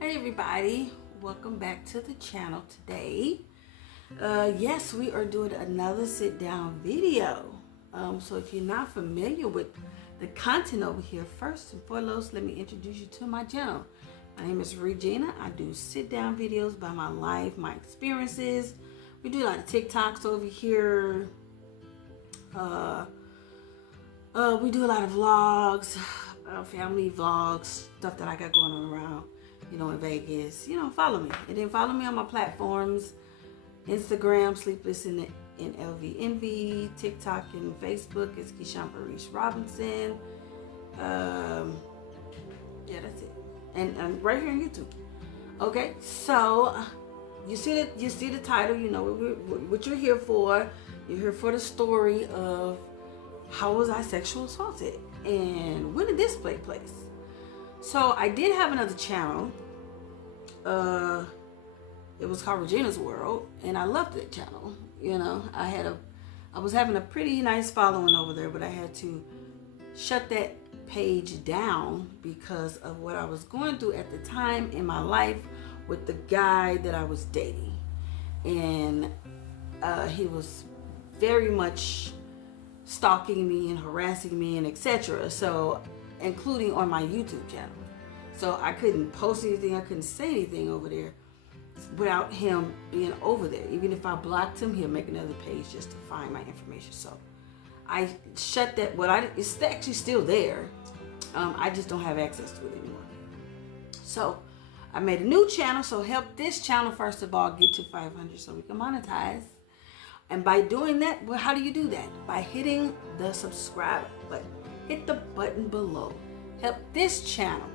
Hey everybody, welcome back to the channel today. Yes, we are doing another sit down video. So if you're not familiar with the content over here, first and foremost, let me introduce you to my channel. My name is Regina. I do sit down videos about my life, my experiences. We do a lot of TikToks over here. We do a lot of vlogs, family vlogs, stuff that I got going on around, in Vegas. Follow me. And then follow me on my platforms, Instagram, Sleepless in LV Envy, TikTok and Facebook is Keisha Paris Robinson. Yeah, that's it. And right here on YouTube. Okay, so you see the title. You know what you're here for. You're here for the story of how was I sexually assaulted and when did this take place. So I did have another channel. It was called Regina's World, and I loved that channel. I was having a pretty nice following over there, but I had to shut that page down because of what I was going through at the time in my life with the guy that I was dating. And he was very much stalking me and harassing me and etc. So, including on my YouTube channel. So I couldn't post anything, I couldn't say anything over there without him being over there. Even if I blocked him, he'll make another page just to find my information. So I shut that. It's actually still there. I just don't have access to it anymore. So I made a new channel. So help this channel first of all get to 500 so we can monetize. And by doing that, well, how do you do that? By hitting the subscribe button. Hit the button below. Help this channel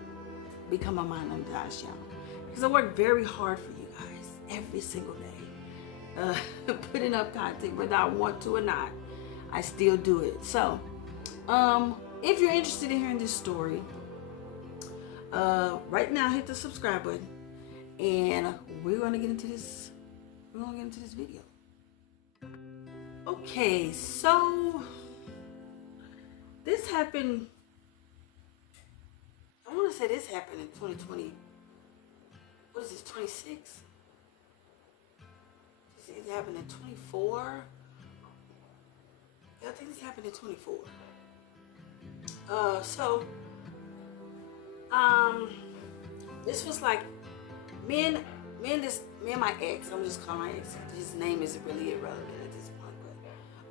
become a monetized channel. Because I work very hard for you guys every single day. Putting up content whether I want to or not. I still do it. So, if you're interested in hearing this story, right now hit the subscribe button. And we're gonna get into this. We're gonna get into this video. Okay, so this happened. I want to say this happened in 2020. What is this, 26? It happened in 24. Yeah, I think this happened in 24. This was like me and my ex. I'm just calling my ex. His name is really irrelevant at this point,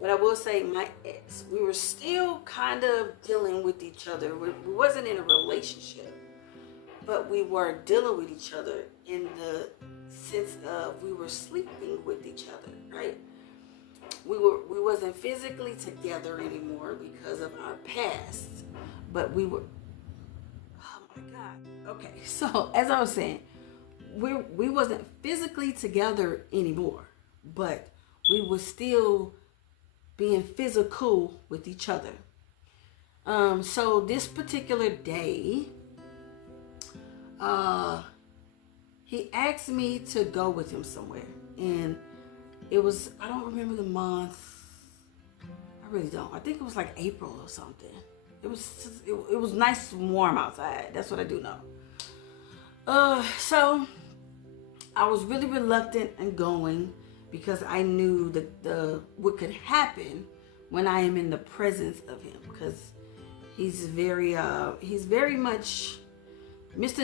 but I will say my ex. We were still kind of dealing with each other. We wasn't in a relationship, but we were dealing with each other in the sense of we were sleeping with each other, right? We wasn't physically together anymore because of our past, but we were. Oh my God. Okay, so as I was saying, we wasn't physically together anymore, but we were still being physical with each other. So this particular day, he asked me to go with him somewhere, and it was, I don't remember the month. I really don't. I think it was like April or something. It was nice and warm outside. That's what I do know. So I was really reluctant in going because I knew what could happen when I am in the presence of him, because he's very much what is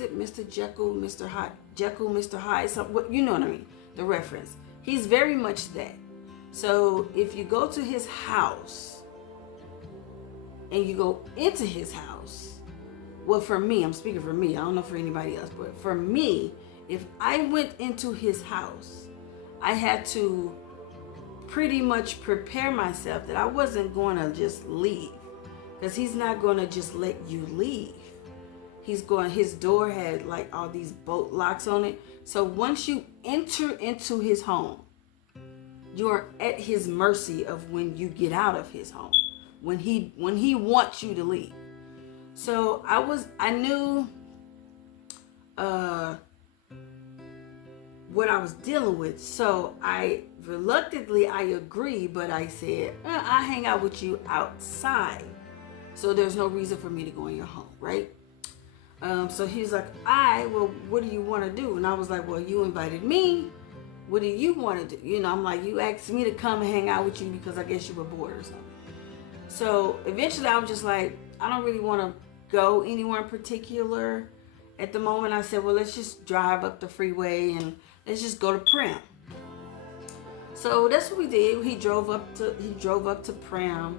it? Mr. Jekyll, Mr. Hyde, Jekyll, Mr. Hyde, what, you know what I mean? The reference. He's very much that. So if you go to his house and you go into his house, well, for me, I'm speaking for me. I don't know for anybody else, but for me, if I went into his house, I had to pretty much prepare myself that I wasn't going to just leave, because he's not going to just let you leave. His door had like all these bolt locks on it. So once you enter into his home, you're at his mercy of when you get out of his home, when he wants you to leave. So I knew what I was dealing with. So I reluctantly agreed, but I said, I hang out with you outside. So there's no reason for me to go in your home, right? So he's like, well, what do you want to do? And I was like, well, you invited me. What do you want to do? You know, I'm like, you asked me to come and hang out with you because I guess you were bored or something. So eventually I was just like, I don't really want to go anywhere in particular at the moment. I said, well, let's just drive up the freeway and let's just go to Prim. So that's what we did. He drove up to Prim.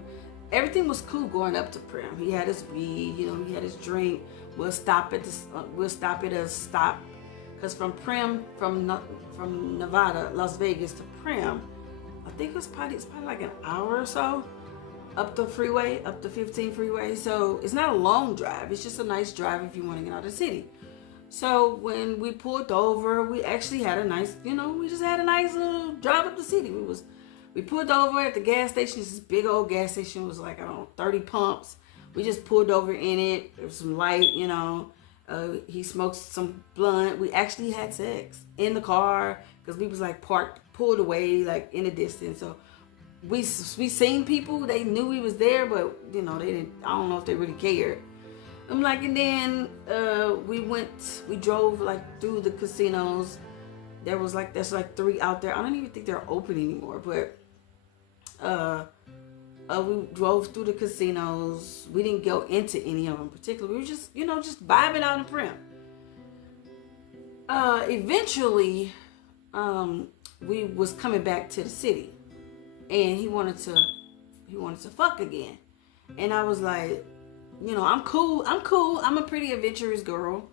Everything was cool going up to Prim. He had his weed, you know, he had his drink. We'll stop at a stop, because from Nevada, Las Vegas to Prim, I think it's probably like an hour or so up the freeway, up the 15 freeway. So it's not a long drive. It's just a nice drive if you want to get out of the city. So when we pulled over, we actually had a nice, we just had a nice little drive up the city. We pulled over at the gas station. This big old gas station. It was like, 30 pumps. We just pulled over in it. There was some light, he smoked some blunt. We actually had sex in the car because we was like pulled away, like in the distance. So we seen people. They knew we was there, but they didn't. I don't know if they really cared. I'm like, and then we drove like through the casinos. There's like 3 out there. I don't even think they're open anymore, but we drove through the casinos. We didn't go into any of them particularly. We were just, just vibing out in Prim. Eventually, we was coming back to the city, and he wanted to fuck again. And I was like, I'm cool. I'm a pretty adventurous girl,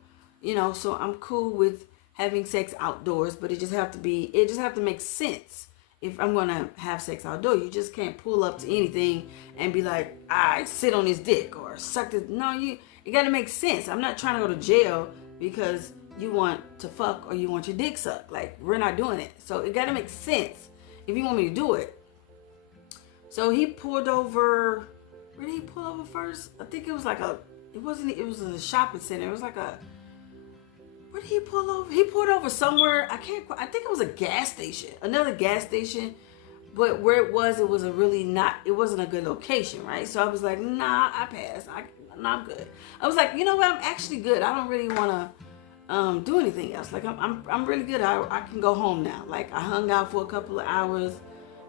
so I'm cool with having sex outdoors, but it just have to make sense. If I'm gonna have sex outdoors, you just can't pull up to anything and be like, I sit on his dick or suck it. No, it gotta make sense. I'm not trying to go to jail because you want to fuck or you want your dick sucked. Like, we're not doing it. So it gotta make sense if you want me to do it. So he pulled over. Where did he pull over first? I think it was like it was a shopping center. It was like where did he pull over? He pulled over somewhere. I think it was a gas station, another gas station. But where it was it wasn't a good location, right? So I was like, nah, I passed. I'm good. I was like, you know what? I'm actually good. I don't really want to do anything else. Like, I'm really good. I can go home now. Like, I hung out for a couple of hours.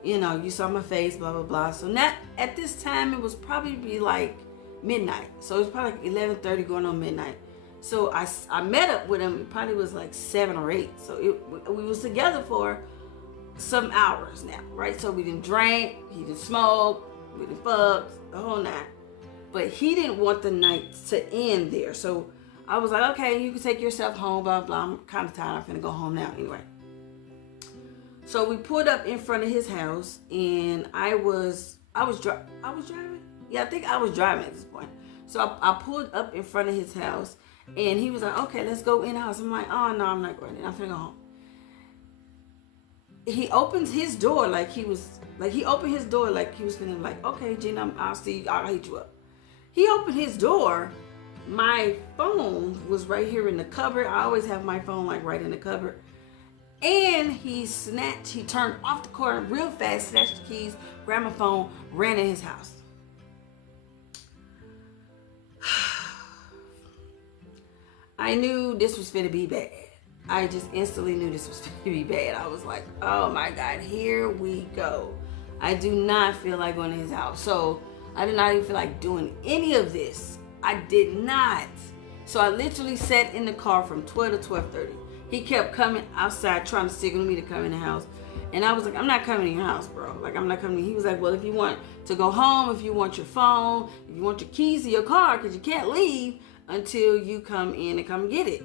You saw my face, blah, blah, blah. So at this time, it was probably like midnight. So it was probably like 11:30 going on midnight. So I met up with him. It probably was like 7 or 8. So we was together for some hours now, right? So we didn't drink, he didn't smoke, we didn't fuck, the whole night. But he didn't want the night to end there. So I was like, okay, you can take yourself home, blah, blah. I'm kind of tired. I'm finna go home now anyway. So we pulled up in front of his house, and I was driving. Yeah, I think I was driving at this point. So I pulled up in front of his house, and he was like, okay, let's go in the house. I'm like, oh no, I'm not going in. I'm finna go home. He opens his door like he was finna like, okay, Gina, I'll see you. I'll hit you up. He opened his door. My phone was right here in the cupboard. I always have my phone like right in the cupboard. And he turned off the car real fast, snatched the keys, grabbed my phone, ran in his house. I knew this was finna be bad. I just instantly knew this was finna be bad. I was like, oh my God, here we go. I do not feel like going to his house. So I did not even feel like doing any of this. I did not. So I literally sat in the car from 12 to 12:30. He kept coming outside trying to signal me to come in the house. And I was like, I'm not coming in your house, bro. Like, I'm not coming. He was like, well, if you want to go home, if you want your phone, if you want your keys to your car, because you can't leave until you come in and come get it.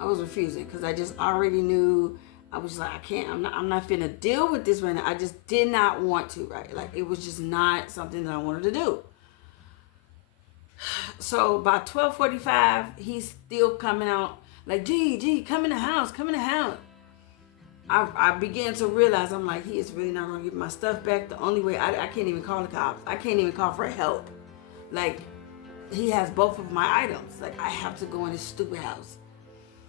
I was refusing because I just already knew. I was like, I can't. I'm not finna deal with this right now. I just did not want to, right? Like, it was just not something that I wanted to do. So by 12:45, he's still coming out. Like, G, come in the house, I began to realize, I'm like, he is really not going to give my stuff back. The only way, I can't even call the cops. I can't even call for help. Like, he has both of my items. Like, I have to go in his stupid house.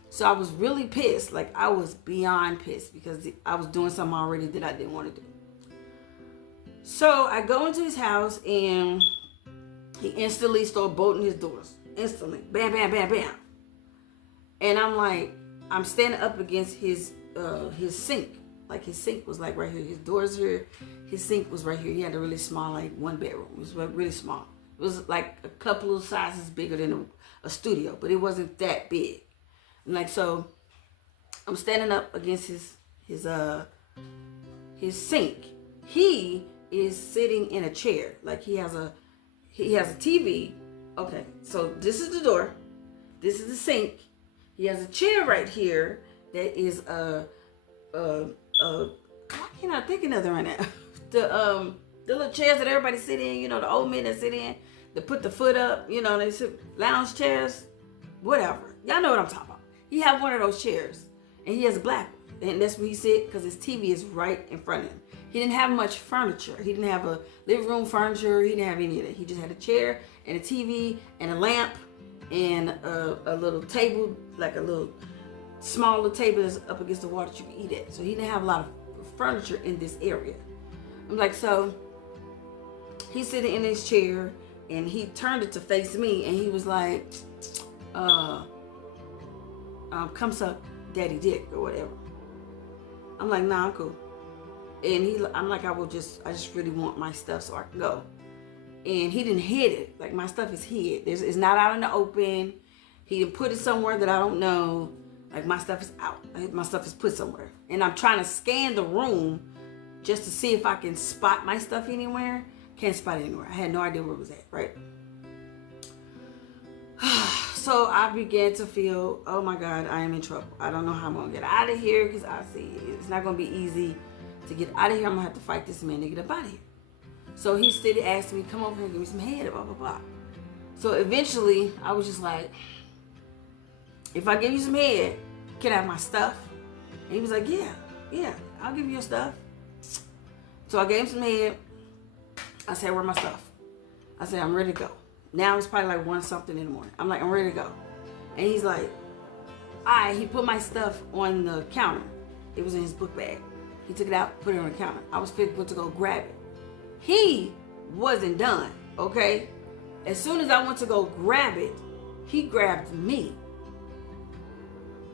So I was really pissed. Like, I was beyond pissed because I was doing something already that I didn't want to do. So I go into his house, and he instantly started bolting his doors. instantly. Bam, bam, bam, bam. And I'm like, I'm standing up against his sink. Like his sink was like right here. His doors here. His sink was right here. He had a really small, like 1 bedroom. It was really small. It was like a couple of sizes bigger than a studio, but it wasn't that big. And like, so I'm standing up against his sink. He is sitting in a chair. Like he has a TV. Okay, so this is the door. This is the sink. He has a chair right here that is why can't I think of nothing right now? The little chairs that everybody sit in, you know, the old men that sit in, they put the foot up, you know, they sit lounge chairs, whatever. Y'all know what I'm talking about. He have one of those chairs, and he has a black one, and that's where he sit because his TV is right in front of him. He didn't have much furniture. He didn't have a living room furniture. He didn't have any of that. He just had a chair and a TV and a lamp and a little table, like a little smaller table that's up against the wall that you can eat at. So he didn't have a lot of furniture in this area. I'm like, so he's sitting in his chair and he turned it to face me and he was like, come suck daddy dick or whatever. I'm like, nah, I'm cool. And I'm like, I just really want my stuff so I can go. And he didn't hid it. Like my stuff is hid. It's not out in the open. He didn't put it somewhere that I don't know. Like my stuff is out. My stuff is put somewhere. And I'm trying to scan the room just to see if I can spot my stuff anywhere. Can't spot it anywhere. I had no idea where it was at, right? So I began to feel, oh my God, I am in trouble. I don't know how I'm going to get out of here because I see it's not going to be easy to get out of here. I'm going to have to fight this man to get up out of here. So he steady asked me, come over here and give me some head, blah, blah, blah. So eventually I was just like, if I give you some head, can I have my stuff? And he was like, yeah, I'll give you your stuff. So I gave him some head. I said, where's my stuff? I said, I'm ready to go. Now it's probably like 1 something in the morning. I'm like, I'm ready to go. And he's like, he put my stuff on the counter. It was in his book bag. He took it out, put it on the counter. I was fit to go grab it. He wasn't done, okay? As soon as I went to go grab it, he grabbed me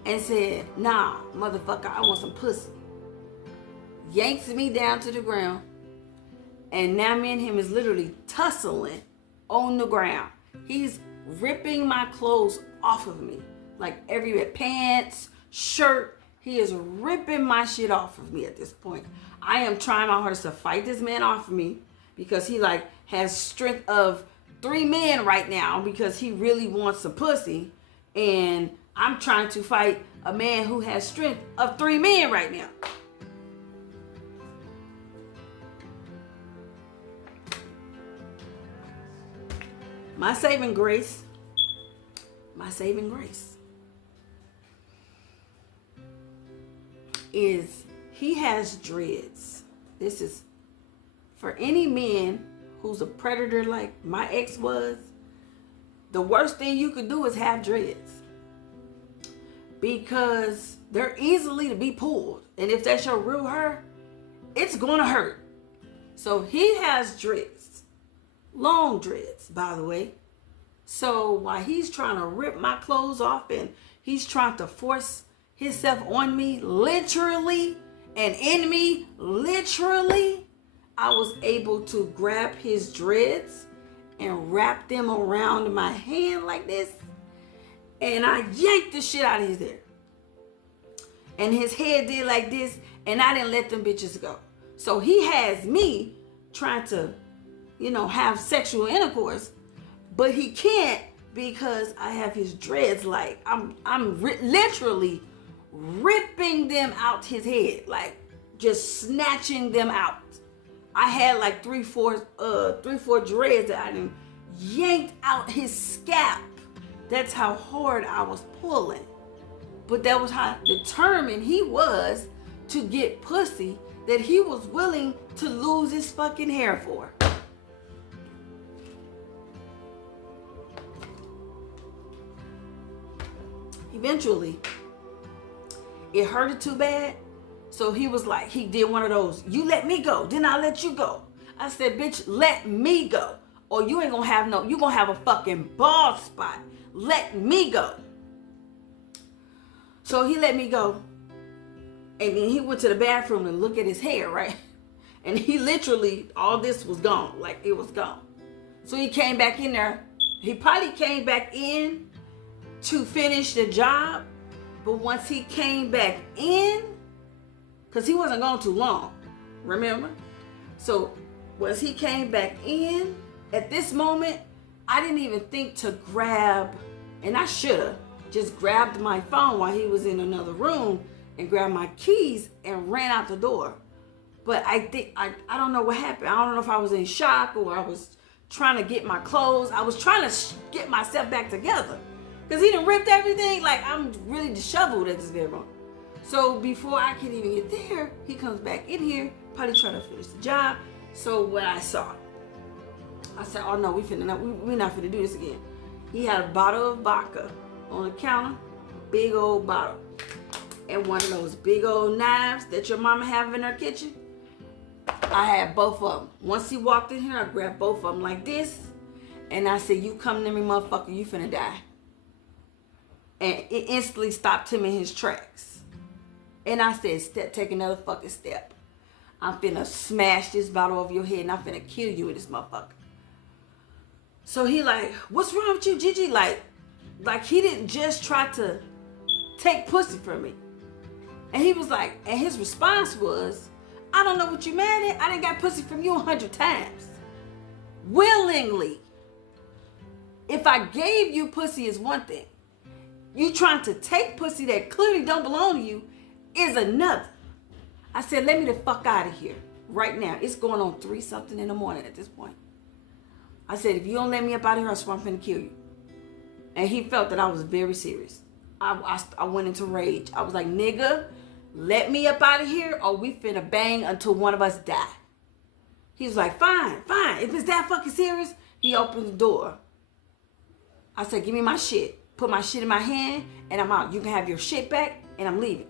and said, nah, motherfucker, I want some pussy. Yanks me down to the ground. And now me and him is literally tussling on the ground. He's ripping my clothes off of me. Like everywhere, pants, shirt. He is ripping my shit off of me at this point. I am trying my hardest to fight this man off of me because he like has strength of 3 men right now because he really wants some pussy. And I'm trying to fight a man who has strength of 3 men right now. My saving grace is he has dreads. This is for any man who's a predator like my ex was. The worst thing you could do is have dreads because they're easily to be pulled. And if that's your real hair, it's gonna hurt. So he has dreads, long dreads, by the way. So while he's trying to rip my clothes off and he's trying to force himself on me, literally, and in me, literally, I was able to grab his dreads and wrap them around my hand like this. And I yanked the shit out of his hair. And his head did like this, and I didn't let them bitches go. So he has me trying to, have sexual intercourse, but he can't because I have his dreads. Like I'm literally ripping them out his head, like just snatching them out. I had like 3-4 dreads that I done yanked out his scalp. That's how hard I was pulling. But that was how determined he was to get pussy that he was willing to lose his fucking hair for. Eventually, it hurted too bad. So he was like, he did one of those, you let me go, then I let you go. I said, bitch, let me go. or you ain't gonna have you gonna have a fucking bald spot. Let me go. So he let me go. And then he went to the bathroom and look at his hair, right? And he literally, all this was gone. Like, it was gone. So he came back in there. He probably came back in to finish the job. But once he came back in, because he wasn't gone too long, remember? So once he came back in, at this moment, I didn't even think to grab, and I should have just grabbed my phone while he was in another room and grabbed my keys and ran out the door. But I don't know what happened. I don't know if I was in shock or I was trying to get my clothes. I was trying to get myself back together. Because he done ripped everything. Like, I'm really disheveled at this very moment. So before I can even get there, he comes back in here, probably trying to finish the job. So what I saw, I said, oh no, we're not finna do this again. He had a bottle of vodka on the counter, big old bottle. And one of those big old knives that your mama have in her kitchen. I had both of them. Once he walked in here, I grabbed both of them like this. And I said, you come to me, motherfucker, you finna die. And it instantly stopped him in his tracks. And I said, take another fucking step. I'm finna smash this bottle over your head and I'm finna kill you with this motherfucker. So he like, what's wrong with you, Gigi? Like he didn't just try to take pussy from me. And he was like, and his response was, I don't know what you mad at. I done got pussy from you 100 times. Willingly. If I gave you pussy is one thing. You trying to take pussy that clearly don't belong to you is another. I said, let me the fuck out of here right now. It's going on 3-something in the morning at this point. I said, if you don't let me up out of here, I swear I'm finna kill you. And he felt that I was very serious. I went into rage. I was like, nigga, let me up out of here or we finna bang until one of us die. He was like, fine. If it's that fucking serious, he opened the door. I said, give me my shit. Put my shit in my hand and I'm out. You can have your shit back and I'm leaving.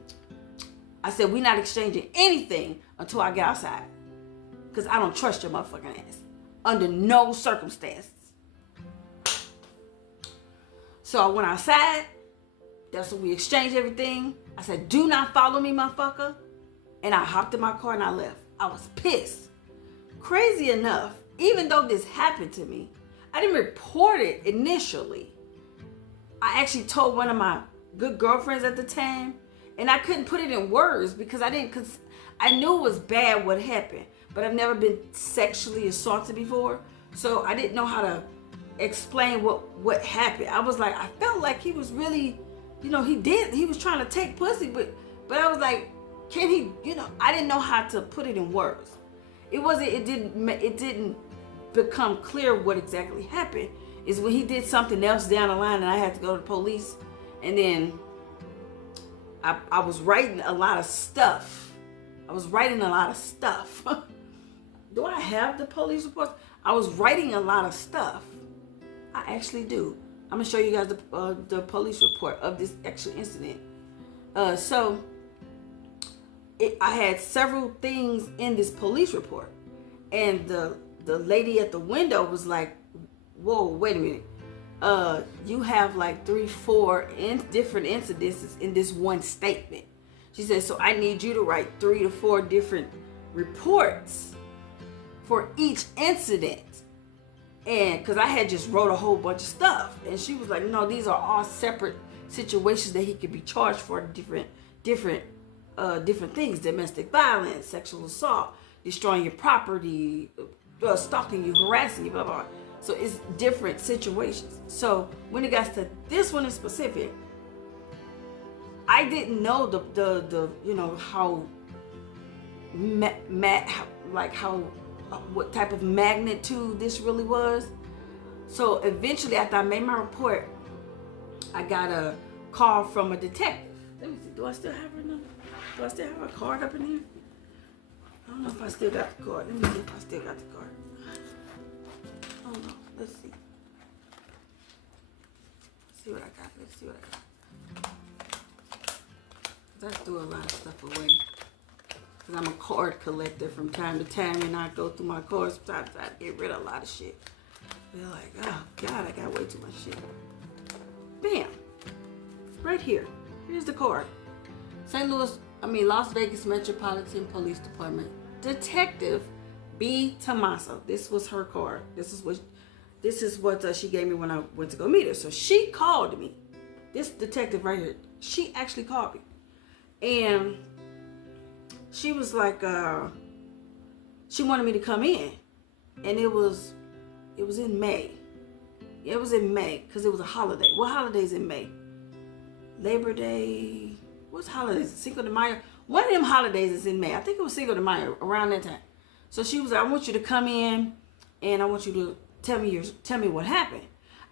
I said, we're not exchanging anything until I get outside. Because I don't trust your motherfucking ass. Under no circumstances. So I went outside. That's when we exchanged everything. I said, do not follow me, motherfucker. And I hopped in my car and I left. I was pissed. Crazy enough, even though this happened to me, I didn't report it initially. I actually told one of my good girlfriends at the time, and I couldn't put it in words because I knew it was bad what happened, but I've never been sexually assaulted before, so I didn't know how to explain what happened. I was like, I felt like he was really, he was trying to take pussy, but I was like, can he, I didn't know how to put it in words. It didn't become clear what exactly happened. Is when he did something else down the line and I had to go to the police. And then I was writing a lot of stuff. Do I have the police reports? I was writing a lot of stuff. I actually do. I'm gonna show you guys the police report of this actual incident. I had several things in this police report. And the lady at the window was like, whoa, wait a minute. You have like 3-4 different incidences in this one statement. She said, so I need you to write 3 to 4 different reports for each incident. And because I had just wrote a whole bunch of stuff. And she was like, no, these are all separate situations that he could be charged for different things. Domestic violence, sexual assault, destroying your property, stalking you, harassing you, blah, blah, blah. So it's different situations. So when it got to this one in specific, I didn't know what type of magnitude this really was. So eventually, after I made my report, I got a call from a detective. Let me see. Do I still have her number? Do I still have a card up in here? I don't know if I still got the card. Let me see if I still got the card. Oh no, let's see. Let's see what I got. I threw a lot of stuff away. Because I'm a card collector from time to time and I go through my cards. Sometimes I get rid of a lot of shit. feel like, oh God, I got way too much shit. Bam. Right here. Here's the card. Las Vegas Metropolitan Police Department. Detective B. Tomaso. This was her card. This is what she gave me when I went to go meet her. So she called me. This detective right here, she actually called me. And she was like, she wanted me to come in. And it was in May. It was in May because it was a holiday. What holiday's in May? Labor Day. What's holidays? Cinco de Mayo. One of them holidays is in May. I think it was Cinco de Mayo, around that time. So she was like, I want you to come in and I want you to tell me what happened.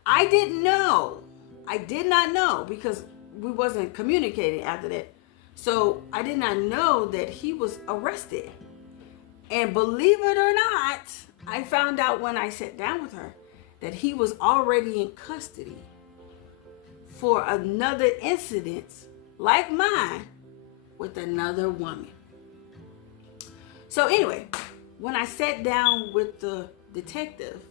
I didn't know. I did not know because we wasn't communicating after that. So I did not know that he was arrested. And believe it or not, I found out when I sat down with her that he was already in custody for another incident like mine with another woman. So anyway, when I sat down with the detective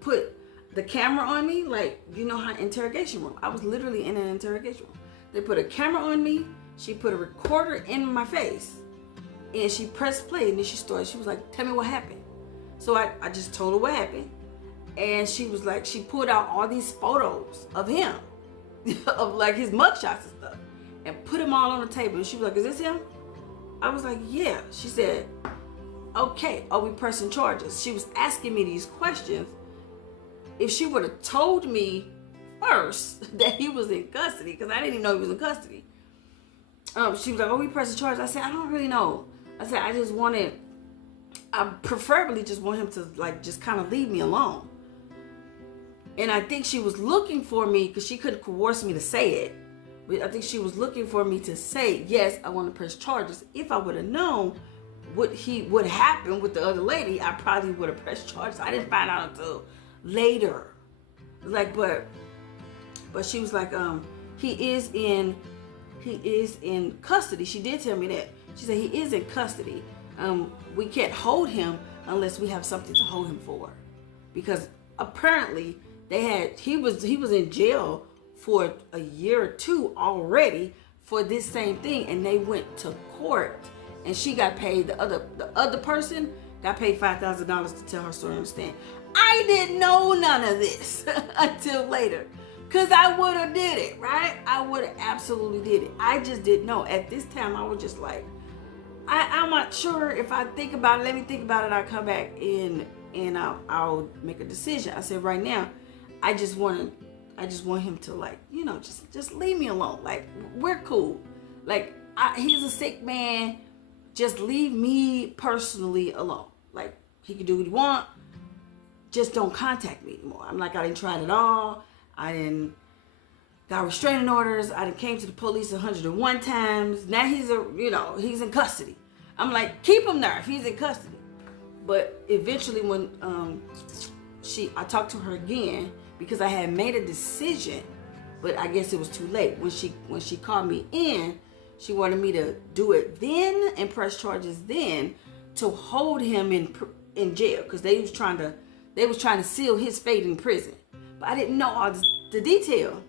put the camera on me, like, you know how interrogation room. I was literally in an interrogation room. They put a camera on me. She put a recorder in my face. And she pressed play and then she started. She was like, tell me what happened. So I just told her what happened. And she was like, she pulled out all these photos of him, of like his mugshots and stuff, and put them all on the table. And she was like, is this him? I was like, yeah. She said, okay, are we pressing charges? She was asking me these questions. If she would have told me first that he was in custody, because I didn't even know he was in custody. She was like, are we pressing charges? I said, I don't really know. I said, I preferably just want him to like just kind of leave me alone. And I think she was looking for me because she couldn't coerce me to say it. But I think she was looking for me to say, yes, I want to press charges. If I would have known what happened with the other lady, I probably would have pressed charges. I didn't find out until later. Like, but she was like, he is in custody. She did tell me that. She said he is in custody. We can't hold him unless we have something to hold him for, because apparently he was in jail for a year or two already for this same thing, and they went to court, and she got paid. The other person got paid $5,000 to tell her story and stand. I didn't know none of this until later. Because I would have did it, right? I would have absolutely did it. I just didn't know. At this time, I was just like, I'm not sure. If I think about it, let me think about it. I'll come back and I'll make a decision. I said, right now, I just want him to, like, you know, just leave me alone. Like, we're cool. Like, he's a sick man. Just leave me personally alone. Like, he can do what he want. Just don't contact me anymore. I'm like, I didn't try it at all. I didn't got restraining orders. I done came to the police 101 times. Now he's in custody. I'm like, keep him there if he's in custody. But eventually when I talked to her again because I had made a decision, but I guess it was too late. When she called me in, she wanted me to do it then and press charges then to hold him in jail because they was trying to seal his fate in prison. But I didn't know all the detail.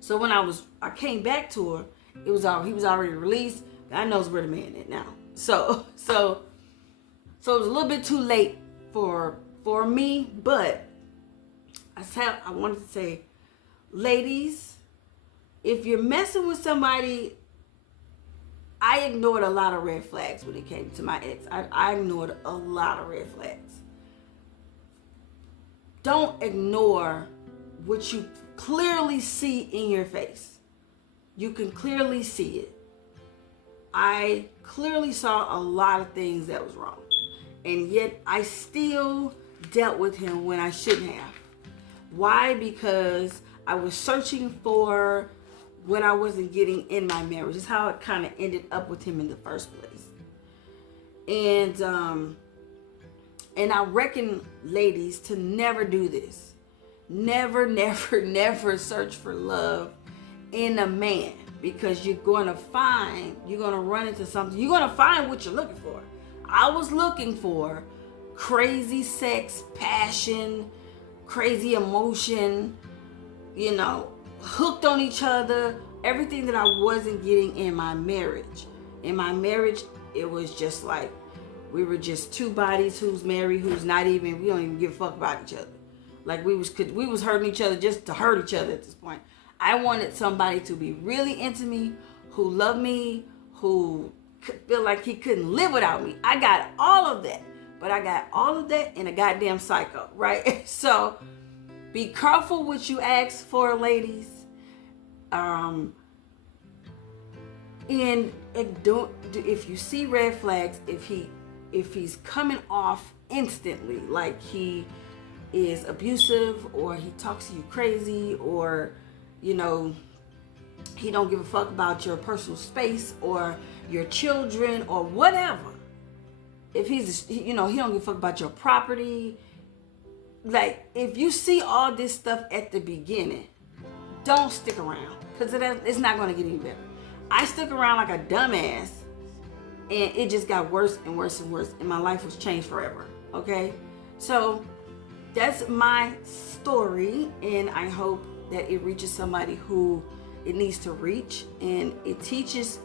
So when I came back to her, he was already released. God knows where the man is now. So it was a little bit too late for me, but I wanted to say, ladies, if you're messing with somebody, I ignored a lot of red flags when it came to my ex. I ignored a lot of red flags. Don't ignore what you clearly see in your face. You can clearly see it. I clearly saw a lot of things that was wrong. And yet I still dealt with him when I shouldn't have. Why? Because I was searching for what I wasn't getting in my marriage. It's how it kind of ended up with him in the first place. And I reckon, ladies, to never do this. Never, never, never search for love in a man, because you're going to run into something. You're going to find what you're looking for. I was looking for crazy sex, passion, crazy emotion, you know, hooked on each other, everything that I wasn't getting in my marriage. In my marriage, it was just like we were just two bodies who's married, who's not even, we don't even give a fuck about each other. Like we was hurting each other just to hurt each other at this point. I wanted somebody to be really into me, who loved me, who feel like he couldn't live without me. I got all of that, but I got all of that in a goddamn psycho, right? So be careful what you ask for, ladies. And don't, if you see red flags, if he's coming off instantly, like he is abusive, or he talks to you crazy, or you know, he don't give a fuck about your personal space or your children or whatever. If he's, you know, he don't give a fuck about your property. Like, if you see all this stuff at the beginning, don't stick around, because it's not going to get any better. I stuck around like a dumbass, and it just got worse and worse and worse, and my life was changed forever, okay? So that's my story, and I hope that it reaches somebody who it needs to reach, and it teaches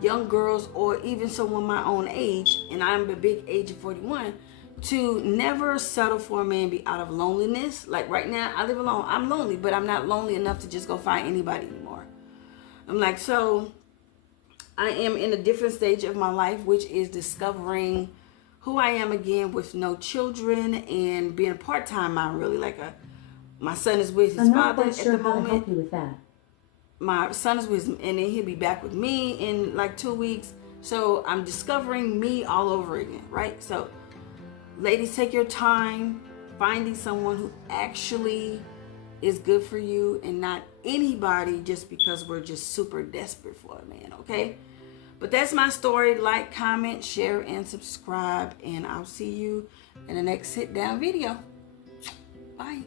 young girls, or even someone my own age, and I'm a big age of 41, to never settle for a man be out of loneliness. Like right now, I live alone. I'm lonely, but I'm not lonely enough to just go find anybody anymore. I'm like, so I am in a different stage of my life, which is discovering who I am again with no children and being a part-time mom, really. Like my son is with his father at the moment. I'm not quite sure how to help you with that. My son is with him, and then he'll be back with me in like 2 weeks. So I'm discovering me all over again, right? So ladies, take your time finding someone who actually is good for you, and not anybody just because we're just super desperate for a man, okay? But that's my story. Like, comment, share, and subscribe, and I'll see you in the next sit down video. Bye.